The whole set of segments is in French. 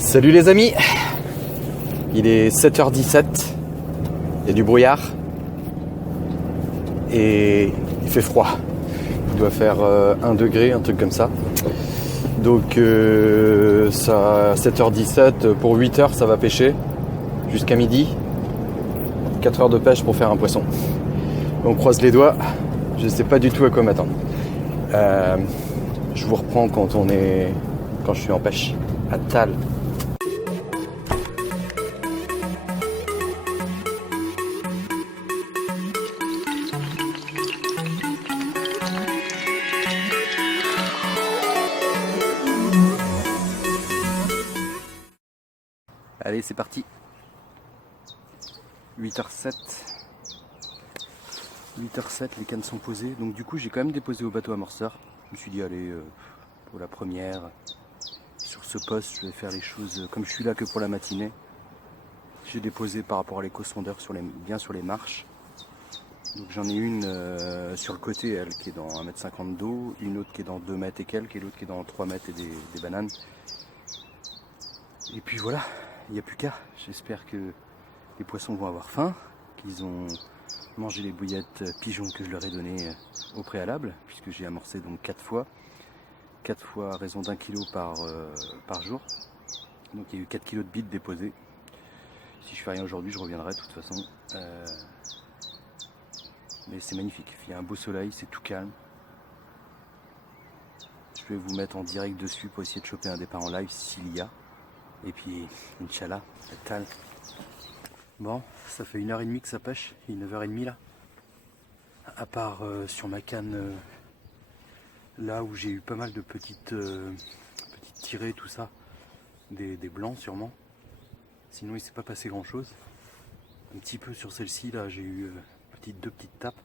Salut les amis, il est 7h17, il y a du brouillard et il fait froid. Il doit faire 1 degré, un truc comme ça. Donc ça, 7h17, pour 8h ça va pêcher jusqu'à midi. 4 heures de pêche pour faire un poisson. On croise les doigts, je sais pas du tout à quoi m'attendre. Je vous reprends quand je suis en pêche à Tal. Allez, c'est parti. 8h07. 8h07, les cannes sont posées. Donc du coup, j'ai quand même déposé au bateau amorceur. Je me suis dit, allez, pour la première, sur ce poste, je vais faire les choses comme je suis là que pour la matinée. J'ai déposé par rapport à l'éco-sondeur bien sur les marches. Donc j'en ai une sur le côté, elle, qui est dans 1,50 m d'eau, une autre qui est dans 2 mètres et quelques, et l'autre qui est dans 3 mètres et des bananes. Et puis voilà, il n'y a plus qu'à. J'espère que les poissons vont avoir faim, qu'ils ont mangé les bouillettes pigeons que je leur ai données au préalable, puisque j'ai amorcé donc 4 fois. 4 fois à raison d'1 kilo par jour. Donc il y a eu 4 kilos de bites déposées. Si je fais rien aujourd'hui, je reviendrai de toute façon. Mais c'est magnifique, il y a un beau soleil, c'est tout calme. Je vais vous mettre en direct dessus pour essayer de choper un départ en live s'il y a. Et puis, Inch'Allah, Tal. Bon, ça fait 1h30 que ça pêche, il est 9h30 là. À part sur ma canne, là où j'ai eu pas mal de petites tirées, tout ça. Des blancs sûrement. Sinon il s'est pas passé grand chose. Un petit peu sur celle-ci là, j'ai eu deux petites tapes.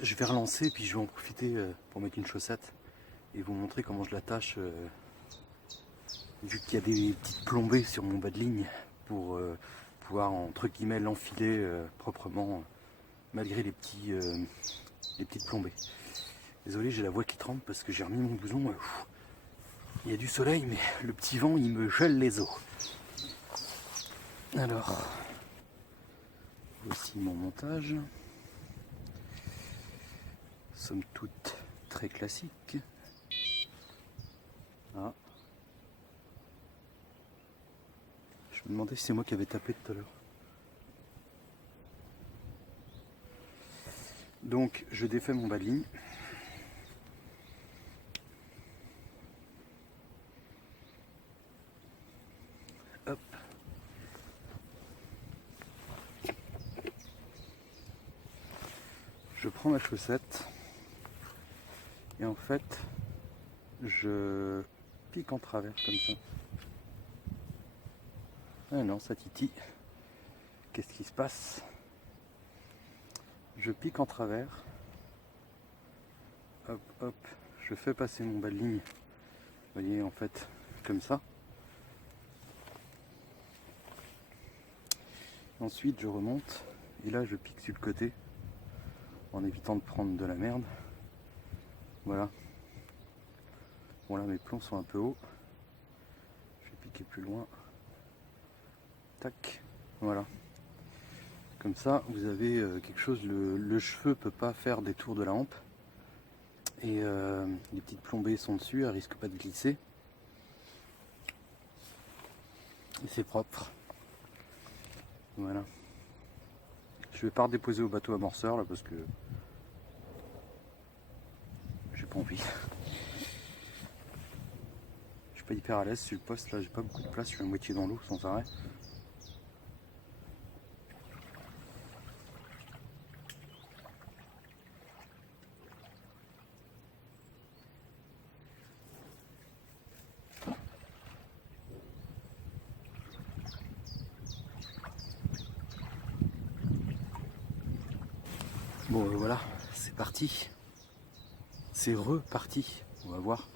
Je vais relancer puis je vais en profiter pour mettre une chaussette et vous montrer comment je l'attache. Vu qu'il y a des petites plombées sur mon bas de ligne pour pouvoir entre guillemets l'enfiler proprement malgré les petites plombées. Désolé, j'ai la voix qui tremble parce que j'ai remis mon blouson. Il y a du soleil mais le petit vent il me gèle les os. Alors, voici mon montage. Somme toute très classique. Ah. Je me demandais si c'est moi qui avais tapé tout à l'heure. Donc je défais mon bas de ligne. Hop. Je prends ma chaussette et en fait je pique en travers comme ça. Ah non, ça titille. Qu'est-ce qui se passe? Je pique en travers. Hop, hop. Je fais passer mon bas de ligne. Vous voyez, en fait, comme ça. Ensuite, je remonte. Et là, je pique sur le côté. En évitant de prendre de la merde. Voilà. Bon, là, mes plombs sont un peu hauts. Je vais piquer plus loin. Tac. Voilà. Comme ça, vous avez quelque chose, le cheveu peut pas faire des tours de la hampe. Et les petites plombées sont dessus, elles risquent pas de glisser. Et c'est propre. Voilà. Je vais pas redéposer au bateau amorceur là parce que j'ai pas envie. Je suis pas hyper à l'aise sur le poste là, j'ai pas beaucoup de place, je suis à moitié dans l'eau sans arrêt. Bon voilà, c'est parti. C'est reparti. On va voir.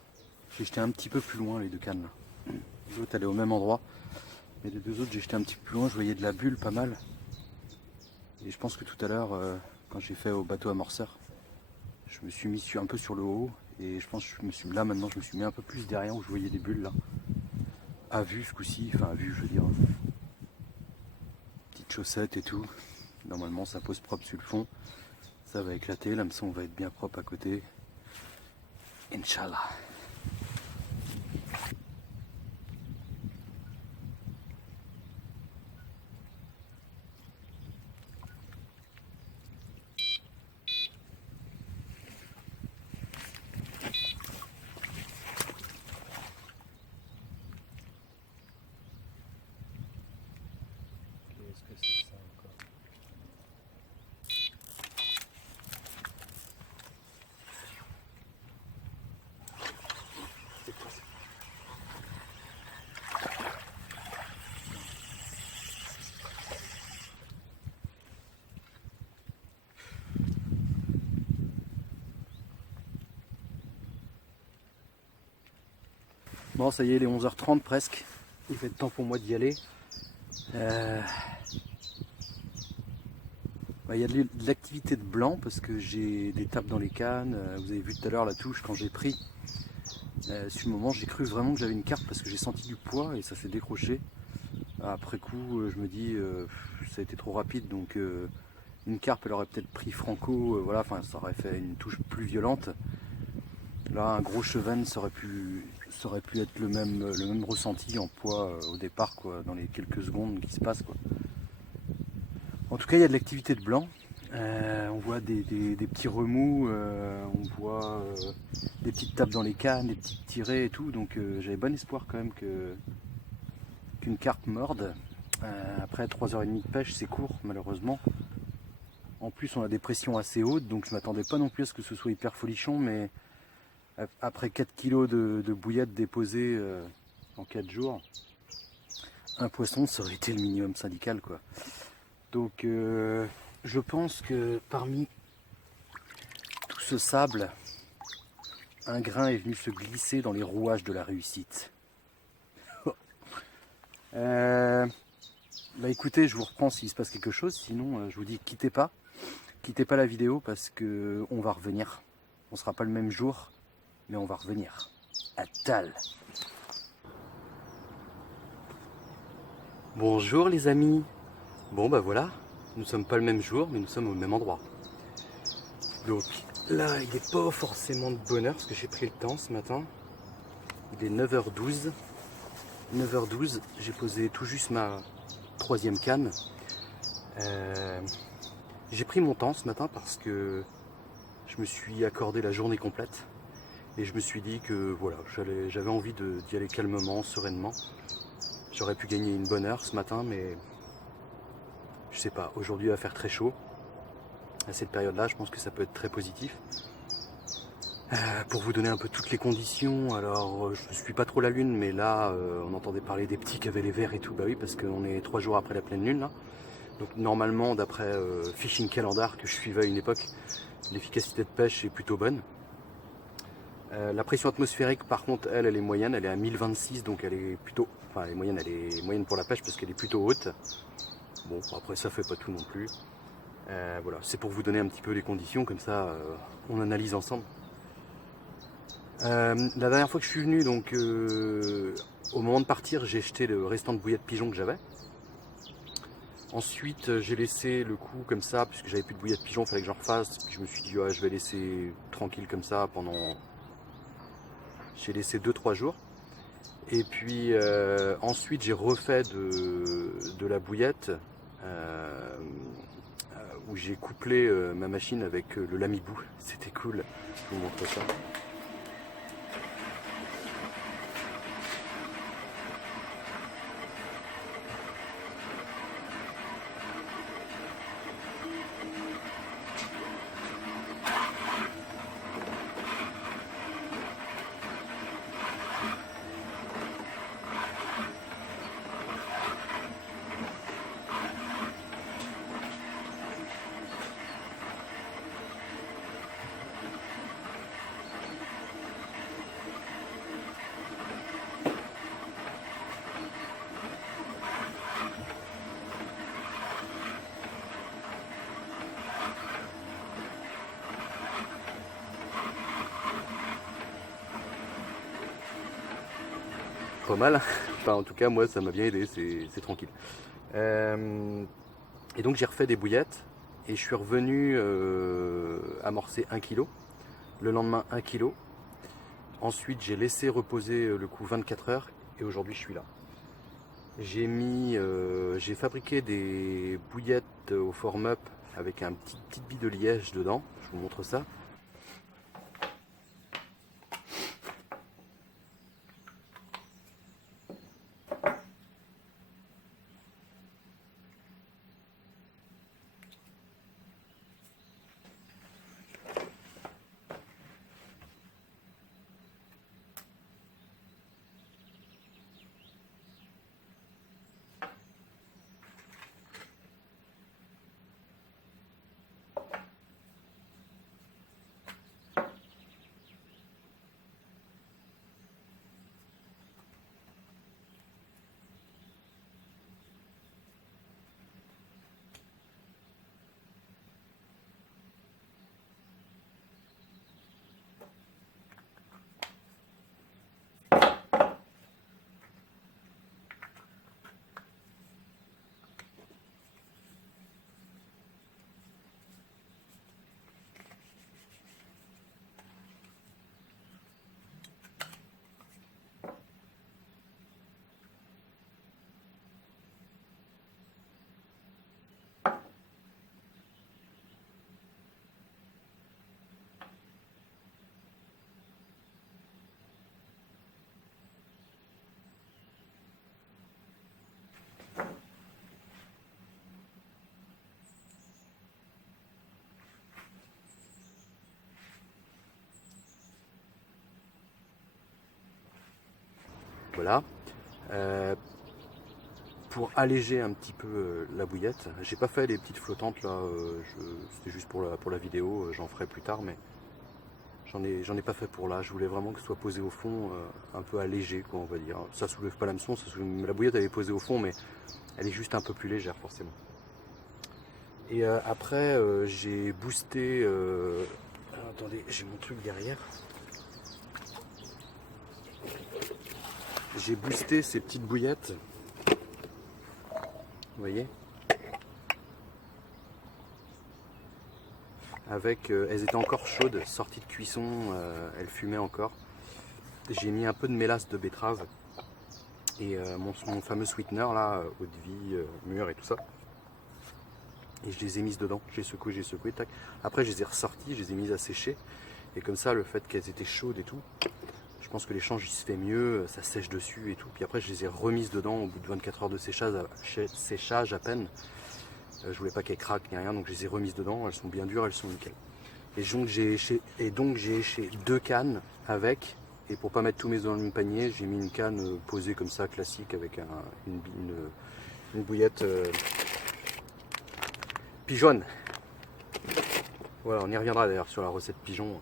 J'ai jeté un petit peu plus loin les deux cannes là. L'autre elle est au même endroit. Mais les deux autres j'ai jeté un petit peu plus loin, je voyais de la bulle pas mal. Et je pense que tout à l'heure, quand j'ai fait au bateau amorceur, je me suis mis un peu sur le haut. Et je pense que là maintenant je me suis mis un peu plus derrière où je voyais des bulles là. à vue ce coup-ci, enfin à vue je veux dire, petite chaussette et tout. Normalement ça pose propre sur le fond, ça va éclater, l'hameçon va être bien propre à côté. Inch'Allah. Qu'est-ce que c'est que ça encore? C'est quoi ça? Bon, ça y est, il est 11h30 presque. Il fait temps pour moi d'y aller. Il y a de l'activité de blanc parce que j'ai des tapes dans les cannes. Vous avez vu tout à l'heure la touche quand j'ai pris. Sur le moment, j'ai cru vraiment que j'avais une carpe parce que j'ai senti du poids et ça s'est décroché. Après coup, je me dis, ça a été trop rapide, donc une carpe, elle aurait peut-être pris franco, voilà, enfin, ça aurait fait une touche plus violente. Là, un gros cheven, ça aurait pu être le même ressenti en poids au départ, quoi, dans les quelques secondes qui se passent, quoi. En tout cas, il y a de l'activité de blanc. On voit des petits remous, on voit des petites tapes dans les cannes, des petites tirées et tout. Donc j'avais bon espoir quand même qu'une carpe morde. Après 3h30 de pêche, c'est court malheureusement. En plus, on a des pressions assez hautes, donc je m'attendais pas non plus à ce que ce soit hyper folichon. Mais après 4 kilos de bouillettes déposées en 4 jours, un poisson, ça aurait été le minimum syndical, quoi. Donc je pense que parmi tout ce sable, un grain est venu se glisser dans les rouages de la réussite. Bah écoutez, je vous reprends s'il se passe quelque chose, sinon je vous dis quittez pas la vidéo parce que on va revenir. On sera pas le même jour, mais on va revenir. À tal. Bonjour les amis. Bon bah voilà, nous sommes pas le même jour, mais nous sommes au même endroit. Donc là, il n'est pas forcément de bonne heure parce que j'ai pris le temps ce matin. Il est 9h12. 9h12, j'ai posé tout juste ma 3e canne. J'ai pris mon temps ce matin parce que je me suis accordé la journée complète. Et je me suis dit que voilà, j'avais envie d'y aller calmement, sereinement. J'aurais pu gagner une bonne heure ce matin, mais je sais pas, aujourd'hui il va faire très chaud. À cette période-là, je pense que ça peut être très positif. Pour vous donner un peu toutes les conditions, alors je ne suis pas trop la lune, mais là on entendait parler des petits qui avaient les verres et tout, bah oui, parce qu'on est 3 jours après la pleine lune là. Donc normalement, d'après Fishing Calendar que je suivais à une époque, l'efficacité de pêche est plutôt bonne. La pression atmosphérique par contre, elle est moyenne, elle est à 1026, donc elle est plutôt, enfin elle est moyenne pour la pêche parce qu'elle est plutôt haute. Bon, après ça fait pas tout non plus. Voilà, c'est pour vous donner un petit peu les conditions, comme ça on analyse ensemble. La dernière fois que je suis venu, donc au moment de partir, j'ai jeté le restant de bouillie de pigeon que j'avais. Ensuite, j'ai laissé le coup comme ça, puisque j'avais plus de bouillie de pigeon, il fallait que j'en refasse. Puis je me suis dit, ouais, je vais laisser tranquille comme ça pendant. J'ai laissé 2-3 jours. Et puis ensuite, j'ai refait de la bouillette où j'ai couplé ma machine avec le lamibou. C'était cool, je vous montre ça. Pas mal. Enfin, en tout cas, moi, ça m'a bien aidé, c'est tranquille. Et donc, j'ai refait des bouillettes et je suis revenu amorcer 1 kg. Le lendemain, 1 kg. Ensuite, j'ai laissé reposer le coup 24 heures et aujourd'hui, je suis là. J'ai fabriqué des bouillettes au form-up avec un petite bille de liège dedans. Je vous montre ça. Voilà. Pour alléger un petit peu la bouillette, j'ai pas fait les petites flottantes là, c'était juste pour la vidéo, j'en ferai plus tard, mais j'en ai pas fait pour là. Je voulais vraiment que ce soit posé au fond, un peu allégé, quoi, on va dire. Ça soulève pas l'hameçon, la bouillette elle est posée au fond, mais elle est juste un peu plus légère forcément. Et après, j'ai boosté. Attendez, j'ai mon truc derrière. J'ai boosté ces petites bouillettes. Vous voyez, avec, elles étaient encore chaudes, sorties de cuisson, elles fumaient encore. J'ai mis un peu de mélasse de betterave et mon fameux sweetener là, eau de vie, mûre et tout ça. Et je les ai mises dedans, j'ai secoué, tac. Après je les ai ressorties, je les ai mises à sécher. Et comme ça, le fait qu'elles étaient chaudes et tout, je pense que l'échange il se fait mieux, ça sèche dessus et tout. Puis après je les ai remises dedans au bout de 24 heures de séchage à peine. Je voulais pas qu'elles craquent ni rien, donc je les ai remises dedans, elles sont bien dures, elles sont nickel. Et donc j'ai éché 2 cannes avec, et pour pas mettre tous mes œufs dans le même panier, j'ai mis une canne posée comme ça, classique, avec une bouillette pigeonne. Voilà, on y reviendra d'ailleurs sur la recette pigeon.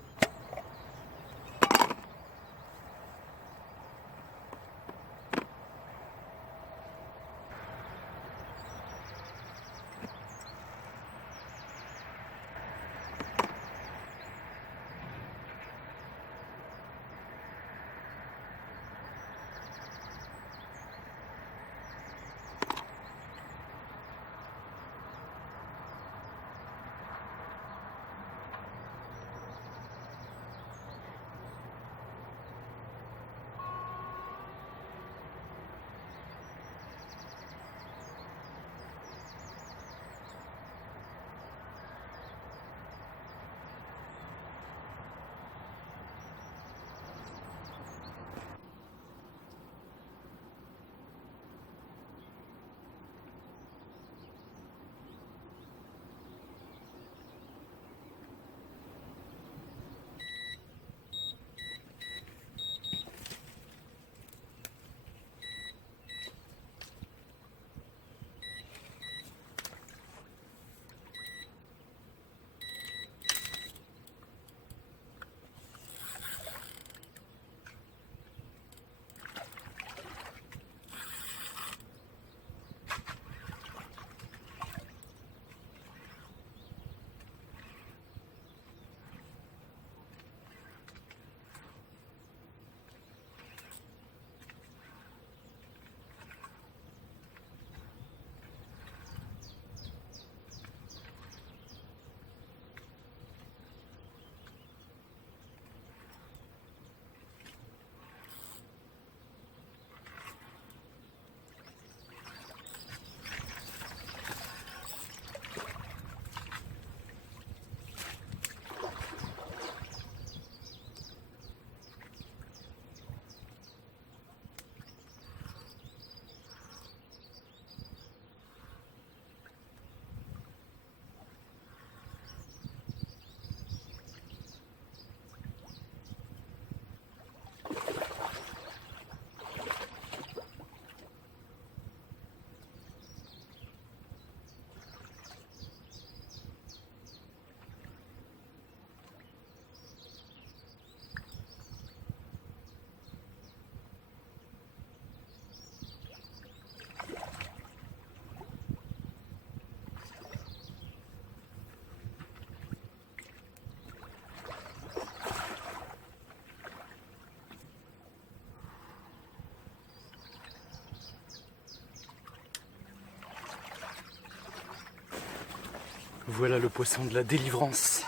Voilà le poisson de la délivrance.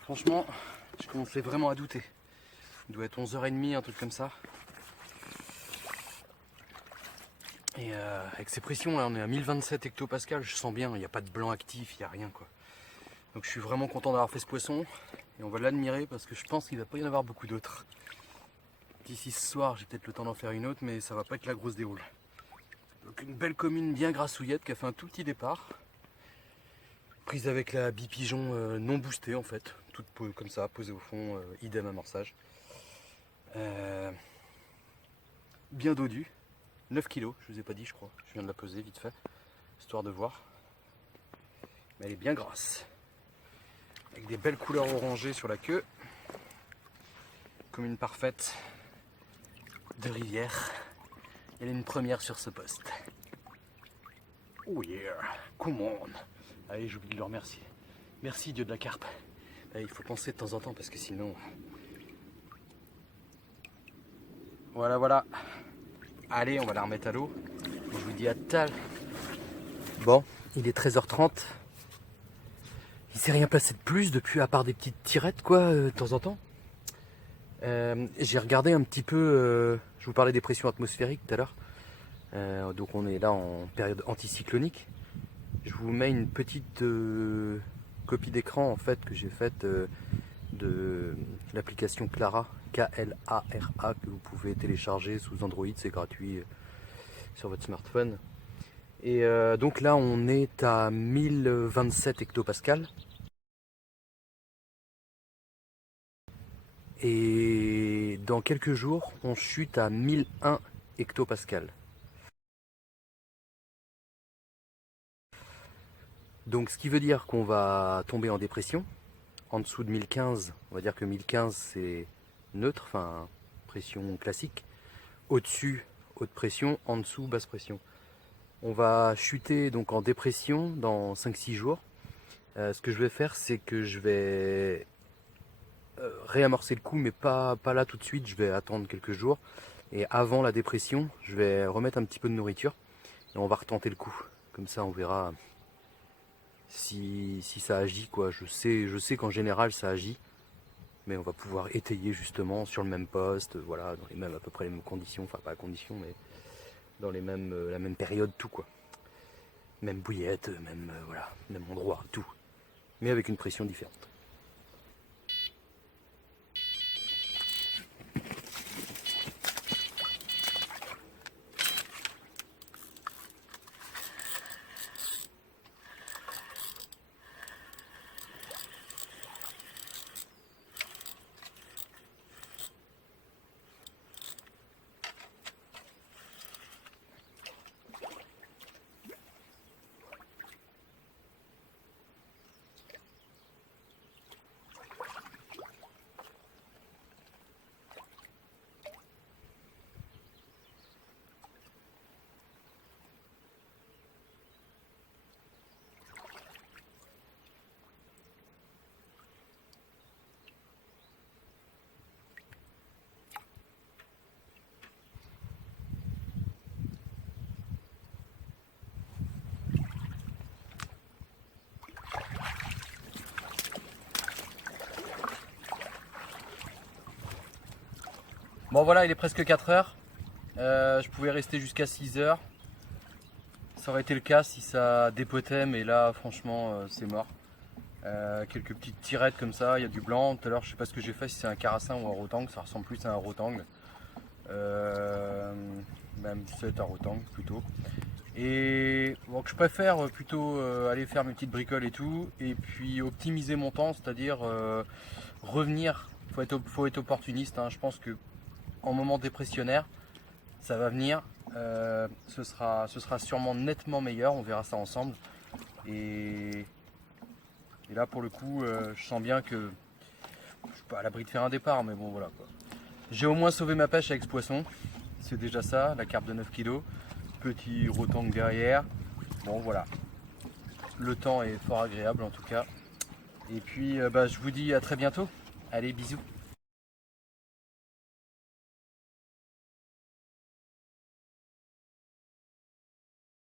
Franchement, je commençais vraiment à douter. Il doit être 11h30, un truc comme ça. Et avec ces pressions, là, on est à 1027 hectopascales, je sens bien, il n'y a pas de blanc actif, il n'y a rien quoi. Donc je suis vraiment content d'avoir fait ce poisson. Et on va l'admirer parce que je pense qu'il ne va pas y en avoir beaucoup d'autres. D'ici ce soir, j'ai peut-être le temps d'en faire une autre, mais ça va pas être la grosse déroule. Donc une belle commune bien grassouillette qui a fait un tout petit départ. Prise avec la bipigeon non boostée en fait. Toute comme ça, posée au fond, idem amorçage. Bien dodue. 9 kg, je vous ai pas dit je crois. Je viens de la peser vite fait, histoire de voir. Mais elle est bien grasse. Avec des belles couleurs orangées sur la queue. Comme une parfaite de rivière. Elle est une première sur ce poste. Oh yeah, come on. Allez, j'oublie de le remercier. Merci Dieu de la carpe. Il faut penser de temps en temps parce que sinon... Voilà, voilà. Allez, on va la remettre à l'eau. Je vous dis à tout à l'heure. Bon, il est 13h30. Il s'est rien passé de plus depuis, à part des petites tirettes quoi, de temps en temps. J'ai regardé un petit peu, je vous parlais des pressions atmosphériques tout à l'heure. Donc on est là en période anticyclonique. Je vous mets une petite copie d'écran en fait que j'ai faite de l'application Clara, K-L-A-R-A, que vous pouvez télécharger sous Android, c'est gratuit sur votre smartphone. Et donc là on est à 1027 hectopascales. Et dans quelques jours, on chute à 1001 hectopascales. Donc ce qui veut dire qu'on va tomber en dépression. En dessous de 1015, on va dire que 1015 c'est neutre, enfin pression classique. Au-dessus, haute pression, en dessous, basse pression. On va chuter donc en dépression dans 5-6 jours. Ce que je vais faire, c'est que je vais réamorcer le coup, mais pas là tout de suite, je vais attendre quelques jours. Et avant la dépression, je vais remettre un petit peu de nourriture et on va retenter le coup. Comme ça, on verra si ça agit, quoi. Je sais qu'en général, ça agit, mais on va pouvoir étayer justement sur le même poste, voilà, dans les mêmes, à peu près les mêmes conditions, enfin pas conditions, mais dans les mêmes, la même période, tout quoi. Même bouillette, même, voilà, même endroit, tout. Mais avec une pression différente. Bon voilà, il est presque 4 heures. Je pouvais rester jusqu'à 6 heures. Ça aurait été le cas si ça dépotait, mais là franchement c'est mort. Quelques petites tirettes comme ça, il y a du blanc. Tout à l'heure je sais pas ce que j'ai fait, si c'est un carassin ou un rotangle, ça ressemble plus à un rotangle. Même c'est un rotangle plutôt. Et donc je préfère plutôt aller faire mes petites bricoles et tout, et puis optimiser mon temps, c'est-à-dire revenir. Faut être opportuniste, hein. Je pense que en moment dépressionnaire, ça va venir. Ce sera sûrement nettement meilleur, on verra ça ensemble. Et là pour le coup, je sens bien que je suis pas à l'abri de faire un départ, mais bon voilà quoi. J'ai au moins sauvé ma pêche avec ce poisson, c'est déjà ça, la carpe de 9 kg, petit rotangle derrière. Bon voilà, le temps est fort agréable en tout cas. Et puis je vous dis à très bientôt. Allez, bisous.